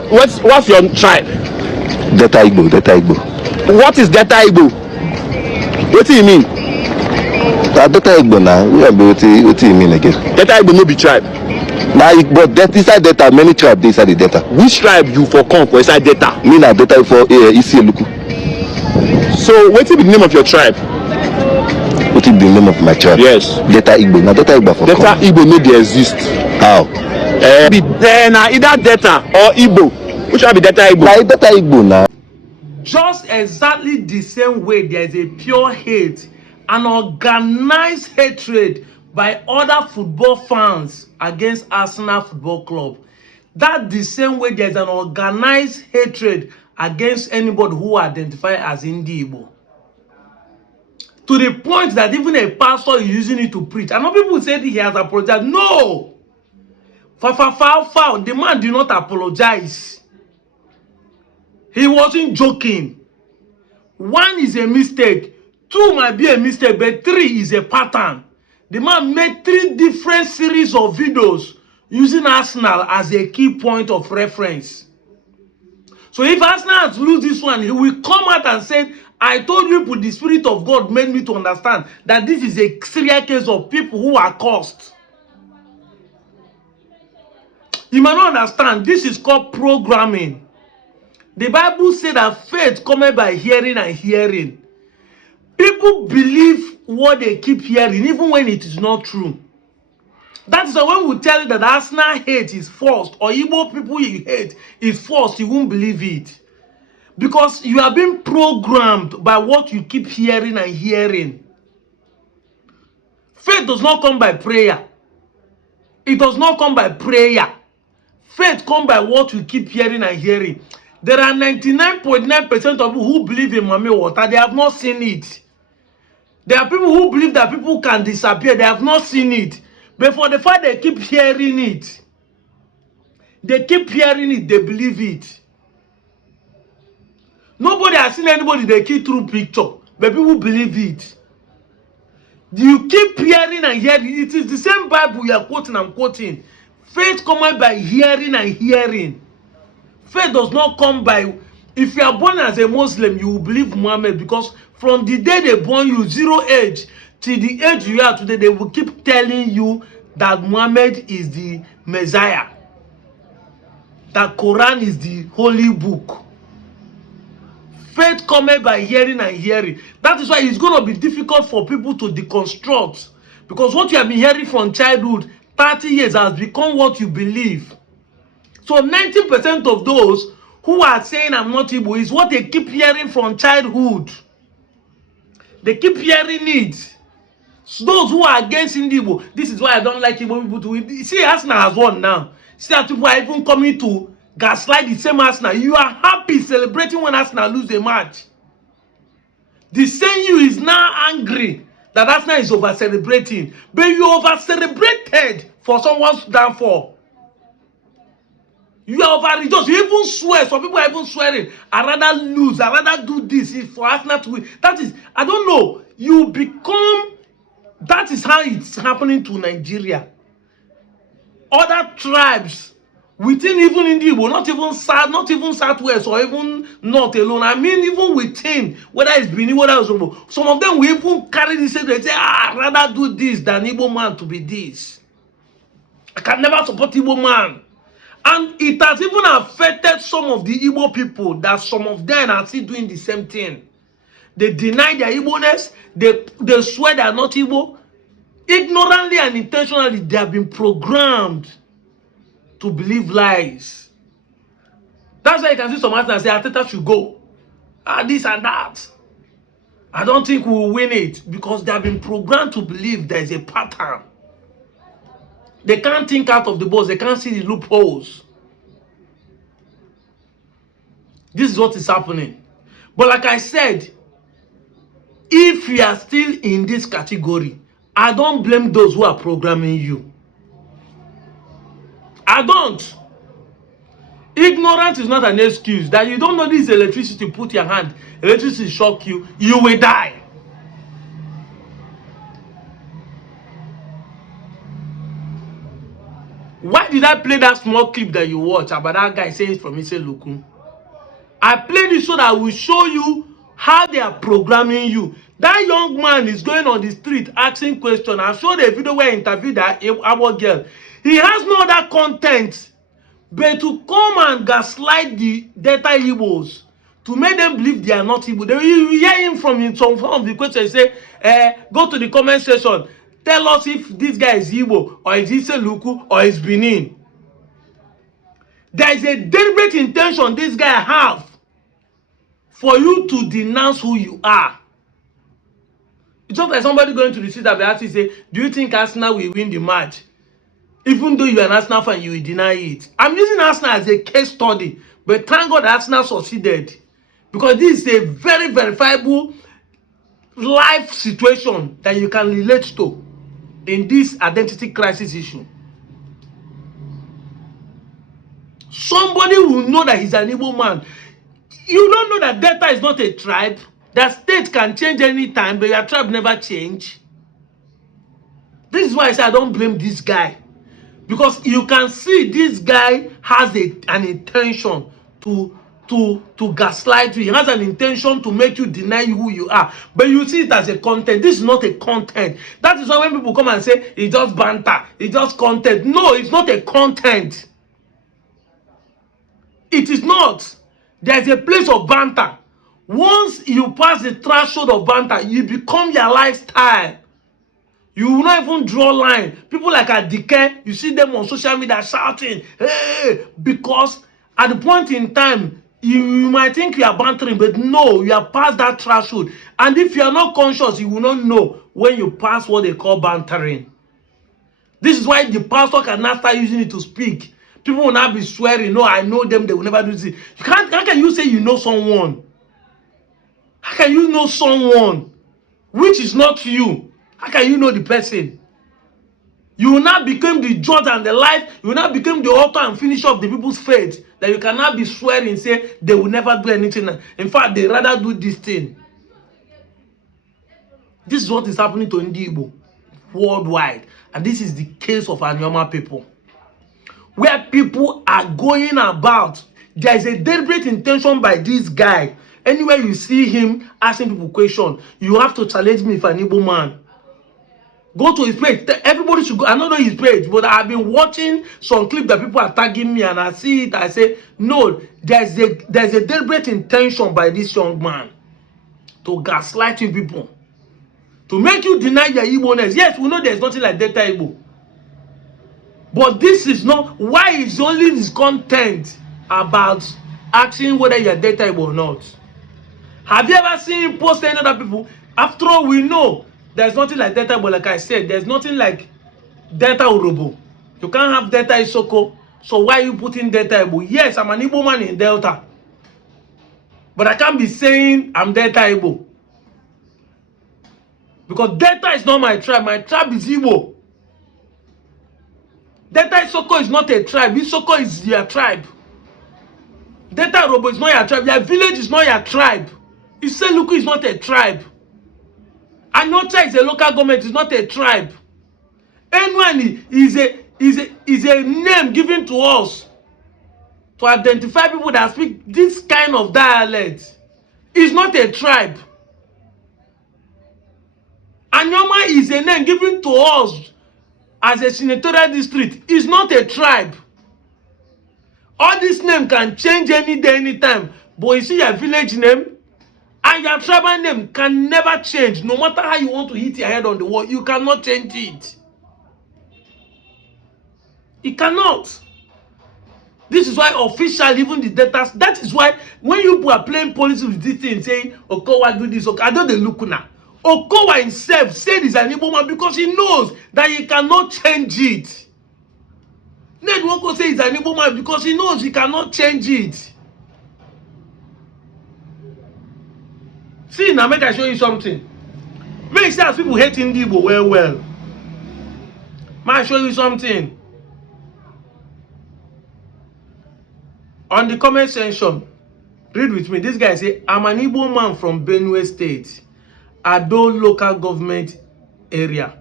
What's your tribe? Delta Igbo, Delta Igbo. What is Delta Igbo? What do you mean? Delta Igbo now. What do you mean again? Delta Igbo no be tribe. Now, but that inside Delta, many tribes inside the Delta. Which tribe you for come for inside Delta? Me na Delta for Isieluku. So what is the name of your tribe? What is the name of my tribe? Yes. Delta Igbo. Now Delta Igbo for Delta come. Igbo no dey exist. How? Be na either Delta or Igbo. Which one be Delta Igbo? Now Delta Igbo now. Just exactly the same way there is a pure hate, an organized hatred by other football fans against Arsenal Football Club. That the same way there is an organized hatred against anybody who identifies as Igbo. To the point that even a pastor is using it to preach. I know people say he has apologized. No! Foul. The man did not apologize. He wasn't joking. One is a mistake. Two might be a mistake, but three is a pattern. The man made 3 different series of videos using Arsenal as a key point of reference. So if Arsenal lose this one, he will come out and say, I told you, the Spirit of God made me to understand that this is a serious case of people who are cursed. You might not understand. This is called programming. The Bible said that faith comes by hearing and hearing. People believe what they keep hearing, even when it is not true. That is why when we tell you that Arsenal hate is forced, or Igbo people you hate is forced, you won't believe it. Because you are being programmed by what you keep hearing and hearing. Faith does not come by prayer. It does not come by prayer. Faith comes by what you keep hearing and hearing. There are 99.9% of people who believe in Mami Water. They have not seen it. There are people who believe that people can disappear. They have not seen it. But for the fact they keep hearing it, they believe it. Nobody has seen anybody they kill through picture, but people believe it. You keep hearing and hearing. It is the same Bible you are quoting and quoting. Faith comes by hearing and hearing. Faith does not come by... If you are born as a Muslim, you will believe Muhammad, because from the day they born you, 0 age, till the age you are today, they will keep telling you that Muhammad is the Messiah. That Quran is the holy book. Faith comes by hearing and hearing. That is why it's going to be difficult for people to deconstruct. Because what you have been hearing from childhood, 30 years has become what you believe. So 90% of those who are saying I'm not Igbo is what they keep hearing from childhood. They keep hearing it. So those who are against Igbo, this is why I don't like Igbo people to win. See, Arsenal has won now. See that people are even coming to gaslight the same Arsenal. You are happy celebrating when Arsenal lose a match. The same you is now angry that Arsenal is over celebrating. But you over celebrated for someone's downfall. You are over rejoiced. You even swear. Some people are even swearing. I rather lose. I rather do this for Arsenal to win. That is, I don't know. You become... That is how it's happening to Nigeria. Other tribes within even Igbo, not even Southwest or even North alone. I mean, even within, whether it's Benin, whether it's Igbo, some of them will even carry this. They say, I'd rather do this than Igbo man to be this. I can never support Igbo man. And it has even affected some of the Igbo people, that some of them are still doing the same thing. They deny their Igboness. They swear they are not Igbo. Ignorantly and intentionally, they have been programmed to believe lies. That's why you can see some Arsenal say, Arteta should go. This and that. I don't think we will win it, because they have been programmed to believe there is a pattern. They can't think out of the box. They can't see the loopholes. This is what is happening. But like I said, if you are still in this category, I don't blame those who are programming you. I don't. Ignorance is not an excuse. That you don't know this electricity, put your hand, electricity shock you, you will die. Why did did I play that small clip that you watch about that guy saying from Iseluku? I played it so that I will show you how they are programming you. That young man is going on the street asking questions. I showed a video where I interviewed that our girl. He has no other content but to come and gaslight the Delta Igbos to make them believe they are not Igbo. You hear him from some of the questions. Say, go to the comment section. Tell us if this guy is Igbo or is Iseluku or is Benin. There is a deliberate intention this guy have for you to denounce who you are. It's just like somebody going to the street and asking, say, do you think Arsenal will win the match? Even though you are an Arsenal fan, you will deny it. I'm using Arsenal as a case study, but thank God Arsenal succeeded. Because this is a very verifiable life situation that you can relate to in this identity crisis issue. Somebody will know that he's an Igbo man. You don't know that Delta is not a tribe. That state can change any time, but your tribe never change. This is why I say I don't blame this guy. Because you can see this guy has an intention to gaslight you. He has an intention to make you deny who you are. But you see it as a content. This is not a content. That is why when people come and say, it's just banter, it's just content. No, it's not a content. It is not. There's a place of banter. Once you pass the threshold of banter, you become your lifestyle. You will not even draw line. People like Adike, you see them on social media shouting, hey, because at the point in time, you might think you are bantering, but no, you are past that threshold. And if you are not conscious, you will not know when you pass what they call bantering. This is why the pastor cannot start using it to speak. People will not be swearing, no, I know them, they will never do this. How can you say you know someone? How can you know someone which is not you? How can you know the person? You will not become the judge and the life. You will not become the author and finisher of the people's faith. That you cannot be swearing, say they will never do anything. In fact, they rather do this thing. This is what is happening to Igbo worldwide. And this is the case of Anyoma people. Where people are going about, there is a deliberate intention by this guy. Anywhere you see him asking people questions, you have to challenge me if an Igbo man. Go to his page. Everybody should go. I don't know his page, but I've been watching some clips that people are tagging me, and I see it. I say, no, there's a deliberate intention by this young man to gaslight you people, to make you deny your Igboness. Yes, we know there's nothing like Delta Igbo, but this is not why is only this content about asking whether you're Delta Igbo or not. Have you ever seen him post any other people? After all, we know there's nothing like Delta, but like I said, there's nothing like Delta Urobo. You can't have Delta Isoko. So why are you putting Delta Igbo? Yes, I'm an Igbo man in Delta. But I can't be saying I'm Delta Igbo. Because Delta is not my tribe. My tribe is Igbo. Delta Isoko is not a tribe. Isoko is your tribe. Delta Urobo is not your tribe. Your village is not your tribe. Iseluku is not a tribe. Anocha is a local government, it's not a tribe. Anyone is a name given to us to identify people that speak this kind of dialect. It's not a tribe. Anyoma is a name given to us as a senatorial district. It's not a tribe. All this name can change any day, anytime. But you see your village name, and your tribal name can never change. No matter how you want to hit your head on the wall, you cannot change it. It cannot. This is why official, even the data, that is why when you are playing policy with this thing, saying, Okowa do this, I don't look now. Okowa himself said he's an Igbo man because he knows that he cannot change it. Ned Woko says he's an Igbo man because he knows he cannot change it. See, now make I show you something. Make sure people hate Igbo well. May I show you something? On the comment section, read with me. This guy say, I'm an Igbo man from Benue State, Ado local government area.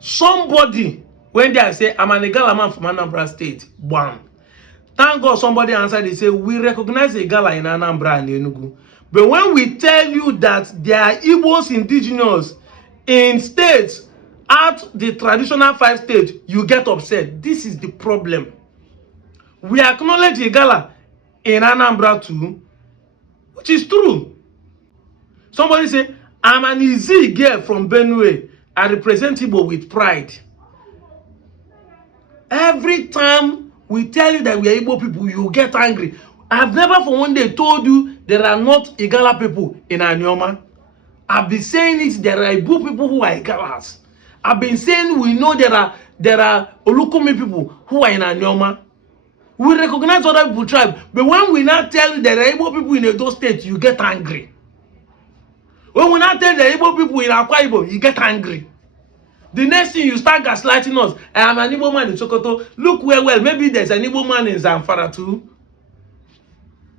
Somebody When they say, I'm an Igala man from Anambra State, bam. Thank God somebody answered, they say, we recognize Igala in Anambra and Enugu. But when we tell you that there are Igbos indigenous in states at the traditional 5 states, you get upset. This is the problem. We acknowledge Igala in Anambra too, which is true. Somebody say, I'm an easy girl from Benue. I represent Igbo with pride. Every time we tell you that we are Igbo people, you get angry. I've never for one day told you there are not Igala people in Anioma. I've been saying it, there are Igbo people who are Igalas. I've been saying we know there are Olukumi people who are in Anioma. We recognize other people tribe, but when we now tell you there are Igbo people in Edo State, you get angry. When we now tell you there are Igbo people in Akwa Ibom, you get angry. The next thing you start gaslighting us. I am an Igbo man in Sokoto. Look well, maybe there's an Igbo man in Zamfara too.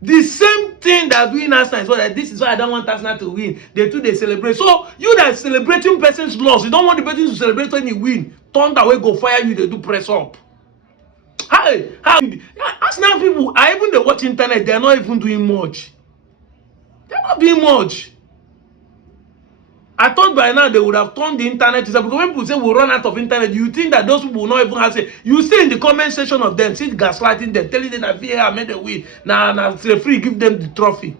The same thing that we now say, so that this is why I don't want Arsenal to win. They too, they celebrate. So you that celebrating person's loss, you don't want the person to celebrate when he win. Turn away, go fire you, they do press up. How Arsenal people are even they watch internet, they're not even doing much. They're not doing much. I thought by now they would have turned the internet to, because when people say we'll run out of internet, you think that those people will not even have say. You see in the comment section of them, see gaslighting them, telling them that VAR made a win. Now referee give them the trophy.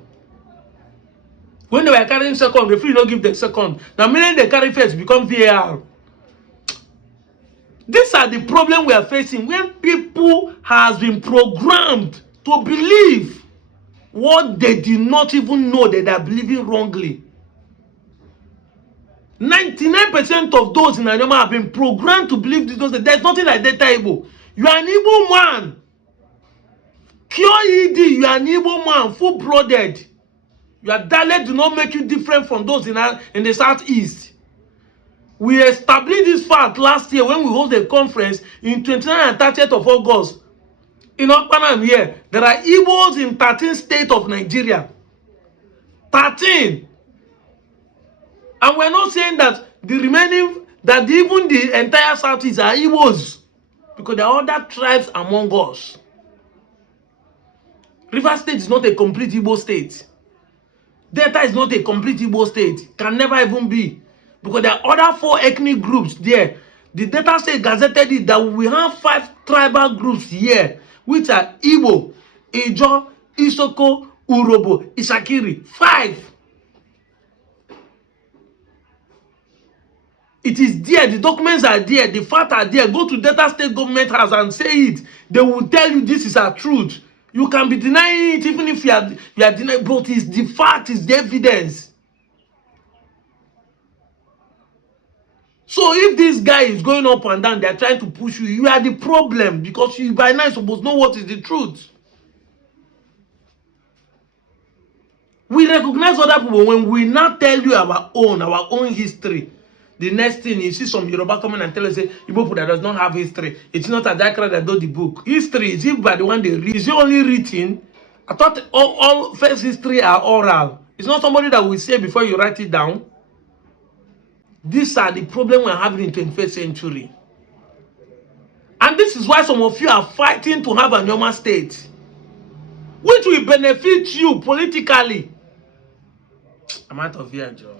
When they were carrying second, referee don't give them second. Now meaning they carry first, become VAR. These are the problem we are facing when people has been programmed to believe what they did not even know that they are believing wrongly. 99% of those in Anyama have been programmed to believe this. There's nothing like Delta Igbo. You are an Igbo man. Pure ED, you are an Igbo man, full-blooded. Your dialect do not make you different from those in the southeast. We established this fact last year when we hosted a conference in 29th and 30th of August. In Okpanam here, there are Igbos in 13 states of Nigeria. 13. And we're not saying that the remaining, that even the entire Southeast are Igbos. Because there are other tribes among us. River State is not a complete Igbo state. Delta is not a complete Igbo state. Can never even be. Because there are other 4 ethnic groups there. The Delta State gazetted it that we have 5 tribal groups here, which are Igbo, Ijo, Isoko, Urobo, Isakiri. 5. It is there. The documents are there. The facts are there. Go to Delta State government house and say it. They will tell you this is our truth. You can be denying it even if you are denying, but it's the fact, is the evidence. So if this guy is going up and down, they are trying to push you, you are the problem, because you by now are supposed to know what is the truth. We recognize other people when we not tell you our own history. The next thing, you see some Yoruba coming and tell us, say, Igbo people that does not have history. It's not Adakra that does the book. History is if by the one they read. Is it only written? I thought all first history are oral. It's not somebody that will say before you write it down. These are the problems we're having in 21st century. And this is why some of you are fighting to have a normal state, which will benefit you politically. I'm out of here, Joe.